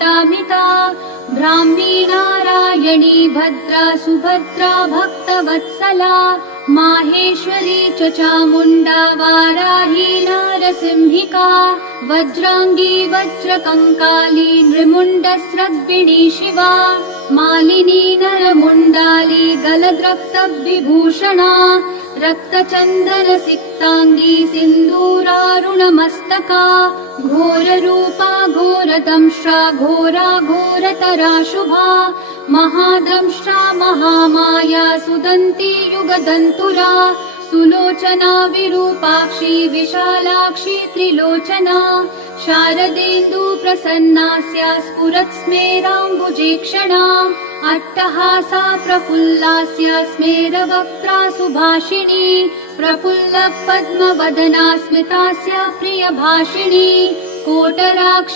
मिता ब्राह्मी नारायणी भद्रा सुभद्रा भक्तवत्सला माहेश्वरी च चामुण्डा वाराही नारसिंहिका वज्रांगी वज्रकङ्काली नृमुण्डस्रग्विणी शिवा मालिनी नरमुण्डाली गलद्रक्तविभूषणा रक्तचन्दनसिक्ताङ्गी सिन्दूरारुणमस्तका घोररूपा घोरदंष्ट्रा घोरा घोरतरा शुभा महादंष्ट्रा महामाया सुदन्ती युगदन्तुरा सुलोचना विरूपाक्षी विशालाक्षी त्रिलोचना शारदेन्दु प्रसन्नास्या स्फुरत्स्मेराम्बुजेक्षणा अट्टहासा प्रफुल्लास्या स्मेरवक्त्रा सुभाषिणी प्रफुल्ल पद्मवदना स्मितास्या प्रियभाषिणी कोटराक्ष